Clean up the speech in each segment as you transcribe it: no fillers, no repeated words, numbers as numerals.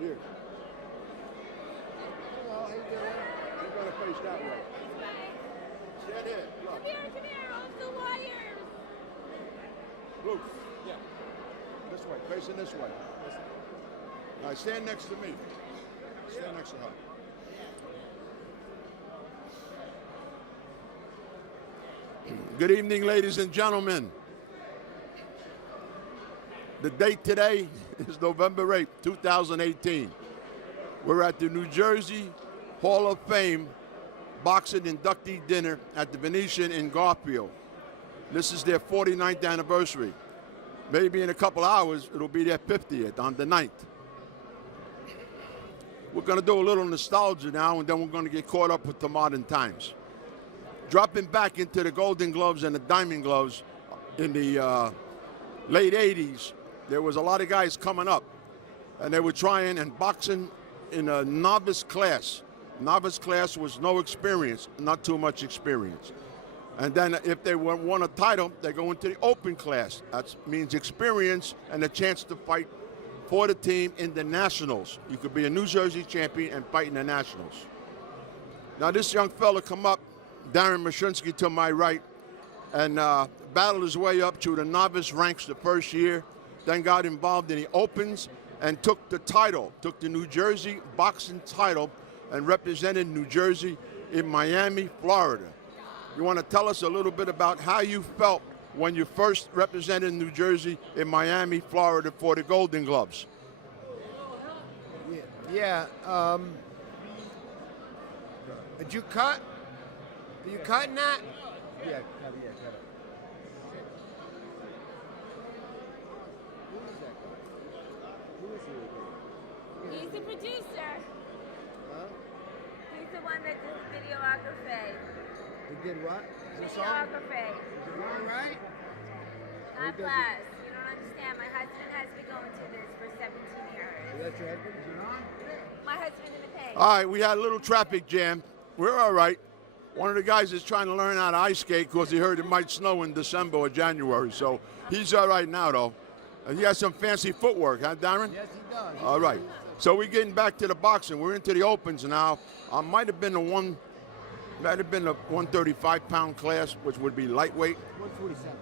Here. Hello, how you doing? You're gonna face that way. Stand here. Look. Come here, off the wires. Bruce. Yeah. This way, facing this way. All right, stand next to me. Stand next to her. Good evening, ladies and gentlemen. The date today is November 8th, 2018. We're at the New Jersey Hall of Fame boxing inductee dinner at the Venetian in Garfield. This is their 49th anniversary. Maybe in a couple hours, it'll be their 50th on the 9th. We're going to do a little nostalgia now, and then we're going to get caught up with the modern times. Dropping back into the Golden Gloves and the Diamond Gloves in the late 80s, there was a lot of guys coming up, and they were trying and boxing in a novice class. Novice class was no experience, not too much experience. And then if they won a title, they go into the open class. That means experience and a chance to fight for the team in the Nationals. You could be a New Jersey champion and fight in the Nationals. Now this young fella come up, Darren Mashinsky to my right, and battled his way up to the novice ranks the first year, then got involved in the opens and took the title, took the New Jersey boxing title and represented New Jersey in Miami, Florida. You want to tell us a little bit about how you felt when you first represented New Jersey in Miami, Florida for the Golden Gloves? Yeah. Did you cut? Are you cutting that? Yeah, cut it. He's the producer. Huh? He's the one that does the videography. He did what? Videography. All right. Not blast. You don't understand. My husband has been going to this for 17 years. Is that your husband? Is it on? My husband in the page. All right, we had a little traffic jam. We're all right. One of the guys is trying to learn how to ice skate because he heard it might snow in December or January. So he's all right now, though. And he has some fancy footwork, huh, Darren? Yes, he does. All right. So we're getting back to the boxing. We're into the opens now. Might have been the 135-pound class, which would be lightweight. 147.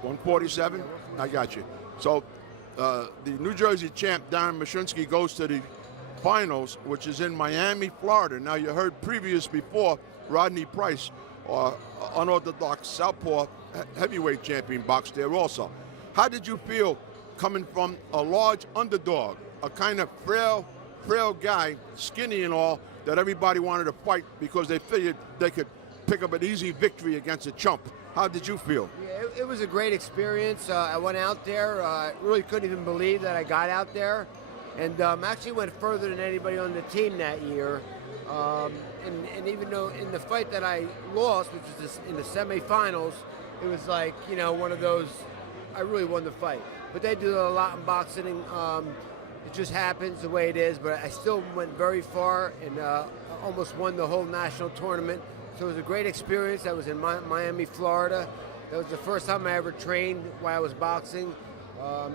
147? I got you. So the New Jersey champ, Darren Mashinsky, goes to the finals, which is in Miami, Florida. Now, you heard before, Rodney Price, unorthodox southpaw heavyweight champion, boxed there also. How did you feel coming from a large underdog, a kind of frail guy, skinny and all, that everybody wanted to fight because they figured they could pick up an easy victory against a chump? How did you feel? Yeah, it was a great experience. I went out there. Really couldn't even believe that I got out there. And actually went further than anybody on the team that year. And even though in the fight that I lost, which was in the semifinals, it was like, one of those, I really won the fight. But they do a lot in boxing. It just happens the way it is. But I still went very far and almost won the whole national tournament. So it was a great experience. That was in Miami, Florida. That was the first time I ever trained while I was boxing.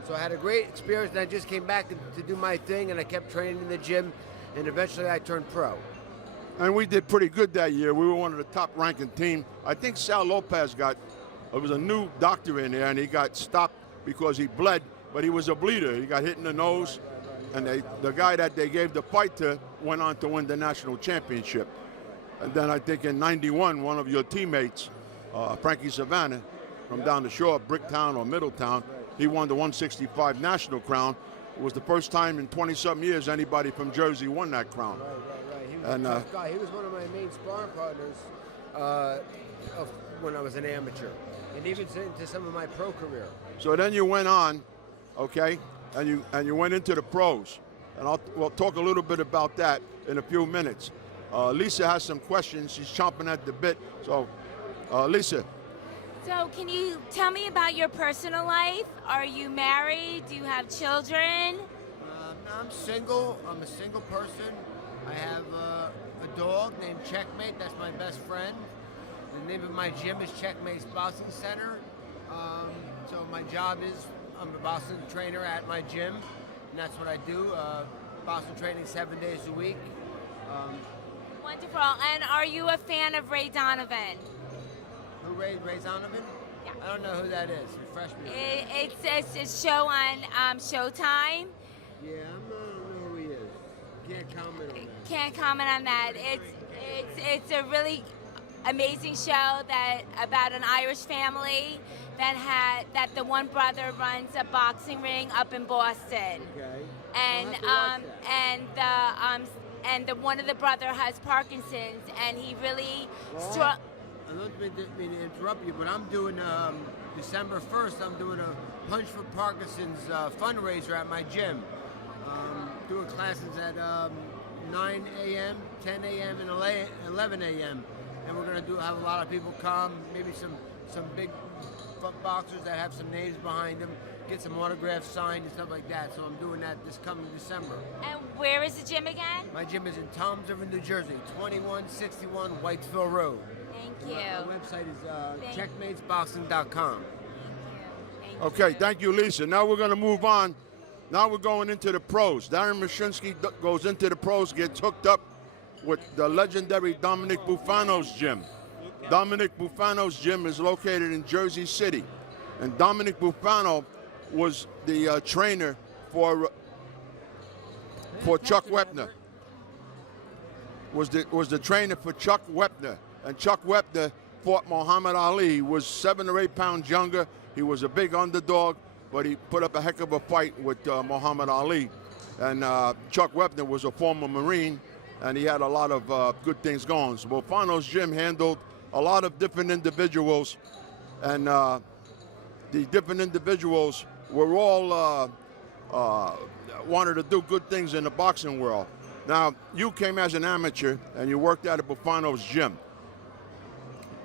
So I had a great experience, and I just came back to do my thing, and I kept training in the gym, and eventually I turned pro. And we did pretty good that year. We were one of the top-ranking team. I think Sal Lopez there was a new doctor in there, and he got stopped because he bled, but he was a bleeder. He got hit in the nose, and the guy that they gave the fight to went on to win the national championship. And then I think in '91, one of your teammates, Frankie Savannah, from down the shore, Bricktown or Middletown, he won the 165 national crown. It was the first time in 20-something years anybody from Jersey won that crown. Right. He was a tough guy. He was one of my main sparring partners when I was an amateur, and even into some of my pro career. So then you went on, okay, and you went into the pros, and we'll talk a little bit about that in a few minutes. Lisa has some questions. She's chomping at the bit. So, Lisa. So can you tell me about your personal life? Are you married? Do you have children? I'm single. I'm a single person. I have a dog named Checkmate. That's my best friend. The name of my gym is Checkmate's Boxing Center. So my job is I'm a boxing trainer at my gym, and that's what I do. boxing training 7 days a week. Wonderful. And are you a fan of Ray Donovan? Who Ray Donovan? Yeah. I don't know who that is. Refresh me. It's a show on Showtime. Yeah, I don't know who he is. Can't comment on that. Can't comment on that. It's a really amazing show that about an Irish family that the one brother runs a boxing ring up in Boston. Okay. And I'll have to watch that. and the one of the brother has Parkinson's, and he really Well, I don't mean to interrupt you, but I'm doing December 1st. I'm doing a Punch for Parkinson's fundraiser at my gym. Doing classes at 9 a.m., 10 a.m., and 11 a.m. And we're gonna have a lot of people come. Maybe some big boxers that have some names behind them. Get some autographs signed and stuff like that. So I'm doing that this coming December. And where is the gym again? My gym is in Toms River, New Jersey, 2161 Whitesville Road. Thank My you. website is Thank- checkmatesboxing.com. Thank Okay, you. thank you, Lisa. Now we're going to move on. Now we're going into the pros. Darren Mashinsky goes into the pros, gets hooked up with the legendary Dominic Bufano's gym. Dominic Bufano's gym is located in Jersey City. And Dominic Bufano was the trainer for Chuck Wepner. Was the trainer for Chuck Wepner. And Chuck Wepner fought Muhammad Ali. He was 7 or 8 pounds younger. He was a big underdog, but he put up a heck of a fight with Muhammad Ali. And Chuck Wepner was a former Marine, and he had a lot of good things going. So Bufano's gym handled a lot of different individuals, and the different individuals were all wanted to do good things in the boxing world. Now, you came as an amateur, and you worked out at Bufano's gym.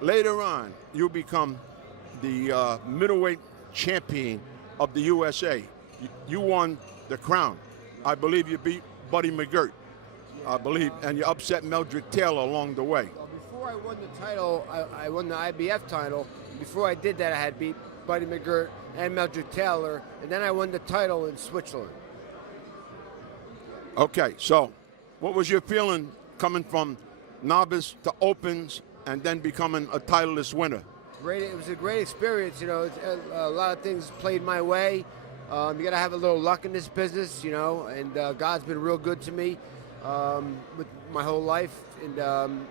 Later on, you become the middleweight champion of the USA. You won the crown. I believe you beat Buddy McGirt, I believe, and you upset Meldrick Taylor along the way. Well, before I won the title, I won the IBF title. Before I did that, I had beat Buddy McGirt and Meldrick Taylor, and then I won the title in Switzerland. Okay, so what was your feeling coming from novice to opens and then becoming a titleist winner? Great, it was a great experience. You know, a lot of things played my way. You got to have a little luck in this business, you know, and God's been real good to me with my whole life. And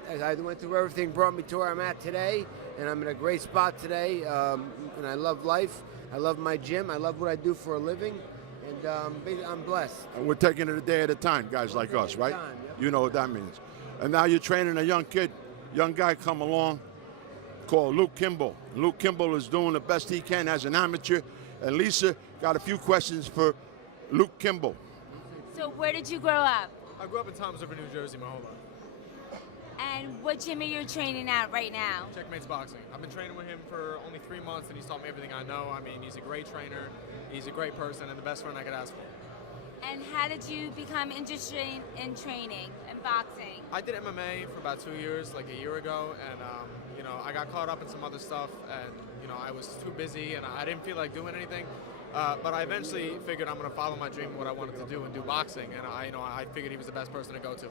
as I went through everything, brought me to where I'm at today, and I'm in a great spot today. And I love life. I love my gym. I love what I do for a living, and I'm blessed. And we're taking it a day at a time, guys like us, right? Time, yep. You know what that means. And now you're training a young guy come along called Luke Kimball. Luke Kimball is doing the best he can as an amateur. And Lisa got a few questions for Luke Kimball. So where did you grow up? I grew up in Toms River, New Jersey my whole life. And what gym are you training at right now? Checkmates Boxing. I've been training with him for only 3 months, and he's taught me everything I know. I mean, he's a great trainer, he's a great person, and the best friend I could ask for. And how did you become interested in training and boxing? I did MMA for about 2 years, like a year ago, and you know, I got caught up in some other stuff, and you know, I was too busy, and I didn't feel like doing anything. But I eventually figured I'm going to follow my dream, what I wanted to do, and do boxing. And I figured he was the best person to go to.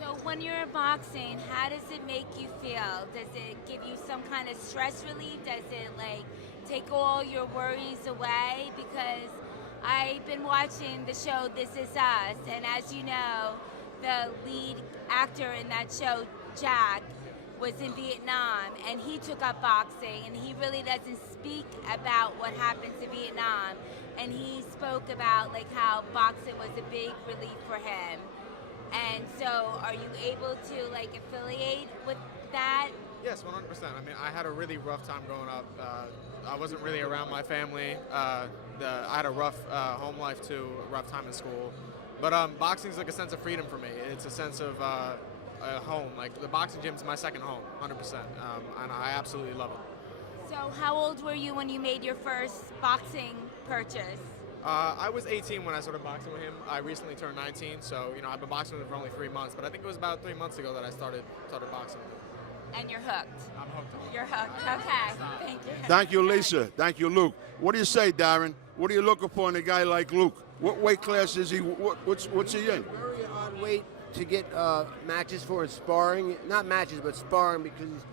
So when you're boxing, how does it make you feel? Does it give you some kind of stress relief? Does it like take all your worries away? Because I've been watching the show This Is Us, and as you know, the lead actor in that show, Jack, was in Vietnam, and he took up boxing, and he really doesn't speak about what happens in Vietnam, and he spoke about like how boxing was a big relief for him. And so are you able to like affiliate with that? Yes, 100%. I mean, I had a really rough time growing up. I wasn't really around my family. I had a rough home life too, a rough time in school. But boxing is like a sense of freedom for me. It's a sense of a home. Like the boxing gym is my second home, 100%, and I absolutely love it. So how old were you when you made your first boxing purchase? I was 18 when I started boxing with him. I recently turned 19, so you know I've been boxing with him for only 3 months. But I think it was about 3 months ago that I started boxing with him. And you're hooked. I'm hooked. You're hooked. Okay. Thank you. Thank you, Lisa. Thank you, Luke. What do you say, Darren? What are you looking for in a guy like Luke? What weight class is he? What's he in? Very odd weight to get matches for in sparring. Not matches, but sparring, because he's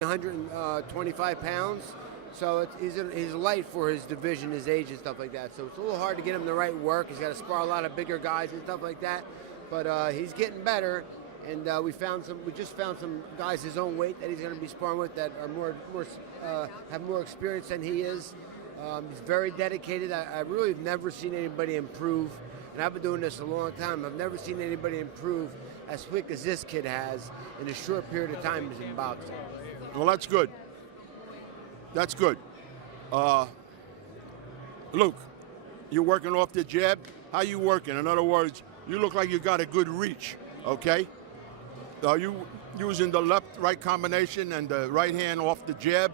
125 pounds. So he's light for his division, his age, and stuff like that. So it's a little hard to get him the right work. He's got to spar a lot of bigger guys and stuff like that. But he's getting better. And we just found some guys his own weight that he's going to be sparring with that are have more experience than he is. He's very dedicated. I really have never seen anybody improve, and I've been doing this a long time. I've never seen anybody improve as quick as this kid has in a short period of time in boxing. Well, that's good. That's good. Luke, you're working off the jab. How you working? In other words, you look like you got a good reach. Okay. Are you using the left-right combination and the right hand off the jab?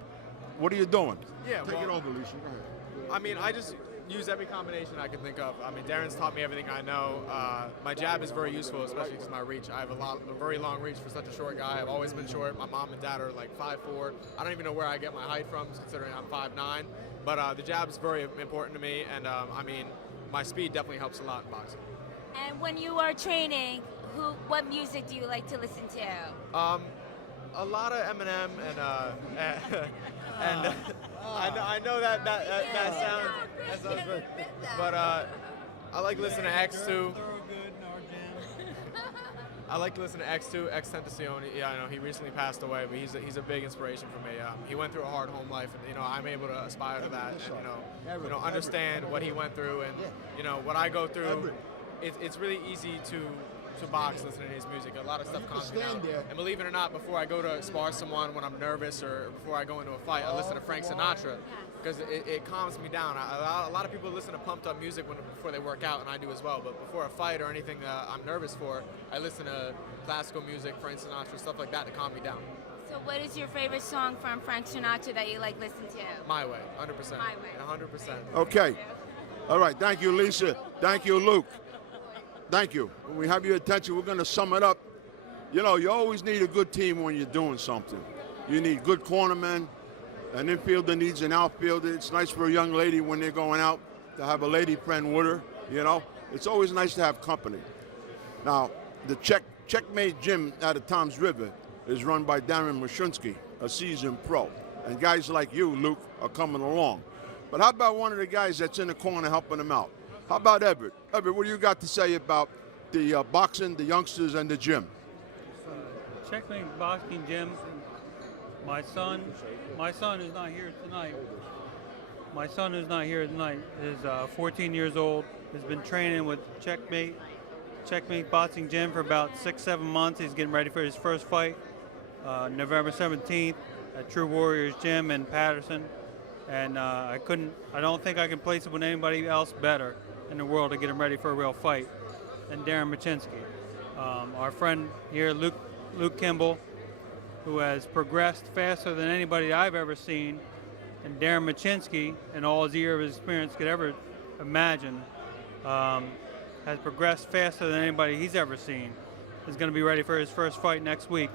What are you doing? Yeah, Take well, it over, Lisa. Go ahead. I mean, I just use every combination I can think of. I mean, Darren's taught me everything I know. My jab is very useful, especially because my reach. I have a very long reach for such a short guy. I've always been short. My mom and dad are like 5'4". I don't even know where I get my height from, considering I'm 5'9". But the jab is very important to me, and I mean, my speed definitely helps a lot in boxing. And when you are training, what music do you like to listen to? A lot of Eminem and I know that sounds good, but I like listening to X2. I like to listen to X2, X-Tentacion. Yeah, I know he recently passed away, but he's a big inspiration for me. He went through a hard home life, and I'm able to aspire to that, and understand what he went through, and what I go through. It's really easy to box listening to his music. A lot of stuff calms me down. And believe it or not, before I go to spar someone when I'm nervous or before I go into a fight, I listen to Frank Sinatra because it calms me down. A lot of people listen to pumped up music before they work out, and I do as well. But before a fight or anything I'm nervous for, I listen to classical music, Frank Sinatra, stuff like that to calm me down. So what is your favorite song from Frank Sinatra that you like listening to? My Way, 100%. My Way. 100%. Okay. All right. Thank you, Lisa. Thank you, Luke. Thank you. When we have your attention, we're going to sum it up. You always need a good team when you're doing something. You need good cornermen. An infielder needs an outfielder. It's nice for a young lady when they're going out to have a lady friend with her. It's always nice to have company. Now, the Checkmate Gym out of Toms River is run by Darren Mashinsky, a seasoned pro. And guys like you, Luke, are coming along. But how about one of the guys that's in the corner helping him out? How about Everett? Everett, what do you got to say about the boxing, the youngsters, and the gym? Checkmate Boxing Gym. My son is not here tonight. My son is not here tonight. Is 14 years old. Has been training with Checkmate Boxing Gym for about 6-7 months. He's getting ready for his first fight, November 17th at True Warriors Gym in Patterson. And I don't think I can place it with anybody else better in the world to get him ready for a real fight than Darren Mashinsky. Our friend here, Luke Kimball, who has progressed faster than anybody I've ever seen, and Darren Mashinsky, in all his years of experience could ever imagine, has progressed faster than anybody he's ever seen. Is going to be ready for his first fight next week,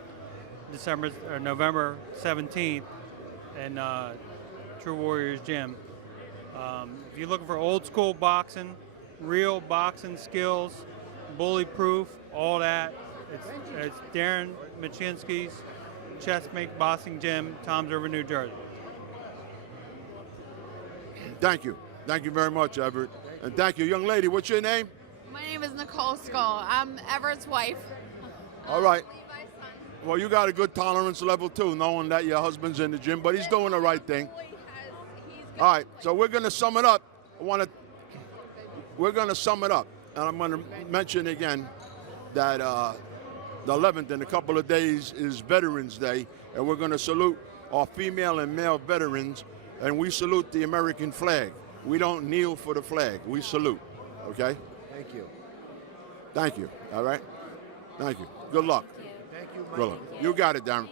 November 17th, in True Warriors Gym. If you're looking for old school boxing, real boxing skills, bully proof, all that, it's Darren Mashinsky's Checkmate Boxing Gym, Toms River, New Jersey. Thank you. Thank you very much, Everett. And thank you. Young lady, what's your name? My name is Nicole Skull. I'm Everett's wife. All right. Levi's son. Well, you got a good tolerance level, too, knowing that your husband's in the gym, but he's doing the right thing. All right, so we're going to sum it up. We're going to sum it up, and I'm going to mention again that the 11th in a couple of days is Veterans Day, and we're going to salute our female and male veterans, and we salute the American flag. We don't kneel for the flag. We salute, okay? Thank you. Thank you, all right? Thank you. Good luck. Thank you, Mike. Good luck. You got it, Darren.